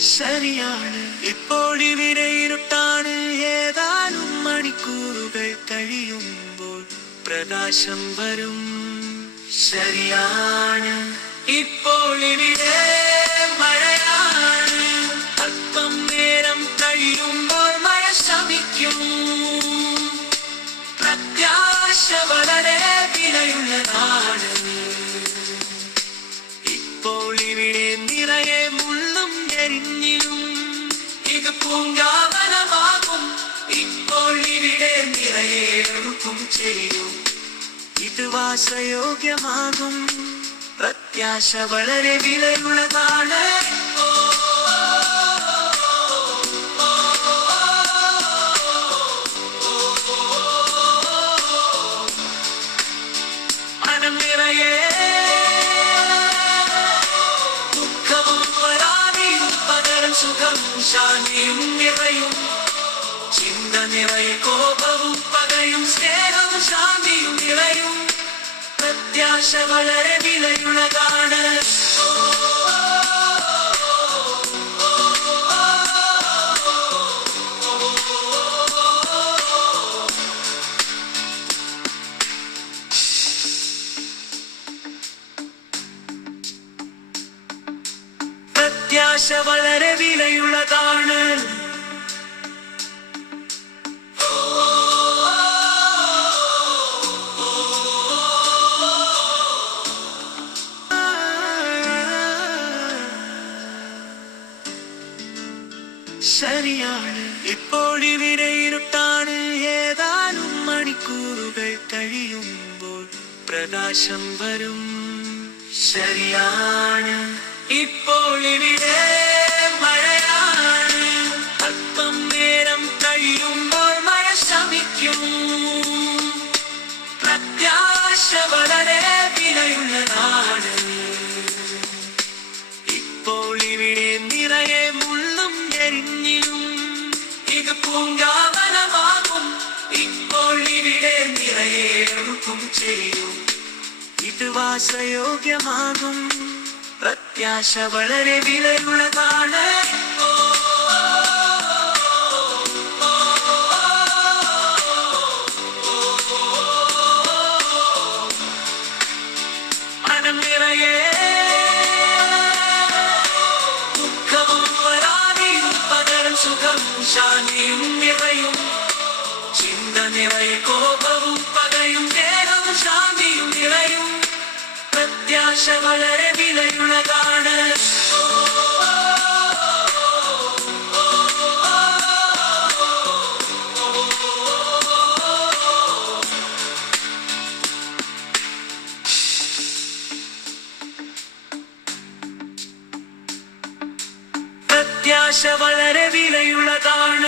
ശരിയാണ്. ഇപ്പോൾ ഇവിടെ ഇരുട്ടാണ്. ഏതാനും മണിക്കൂറുകൾ കഴിയുമ്പോൾ പ്രകാശം വരും. ശരിയാണ്. ഇപ്പോൾ ഇവിടെ മഴയാണ്. നേരം കഴിയുമ്പോൾ ശമിക്കും. പ്രത്യാശ വളരെ വിലയുള്ളതാണ്. പൂങ്കാവനമാകും ഇപ്പോൾ ഇവിടെ നിറയെ ചെയ്യും ഇത് വാസയോഗ്യമാകും. പ്രത്യാശ വളരെ വിലയുള്ളതാണ്. സുഖവും ശാന്തിയും നിറയും ചിന്ത നിറയെ കോപവും പകയും സ്നേഹവും ശാന്തിയും നിറയും പ്രത്യാശ വളരെ വിലയുള്ളതാണ് പ്രത്യാശ വളരെ വിലയുള്ളതാണ്. ശരിയാണ്. ഇപ്പോൾ ഏതാനും മണിക്കൂറുകൾ കഴിയുമ്പോൾ പ്രകാശം വരും. ശരിയാണ്. ഇപ്പോൾ ഇവിടെ പൂങ്കാവനമാകും ഇപ്പോൾ ഇവിടെ നിറയെ ഒഴുക്കും ചെയ്യും. ഇത് വാസയോഗ്യമാകും. പ്രത്യാശ വളരെ വിലയുള്ളതാണ്. ശാന്തിയും നിറയും ചിന്ത നിറയെ കോപവും പകയും ദേഹവും ശാന്തിയും നിറയും. പ്രത്യാശ വളരെ വിലയുള്ളതാണ്. പ്രത്യാശ വളരെ വിലയുള്ളതാണ്.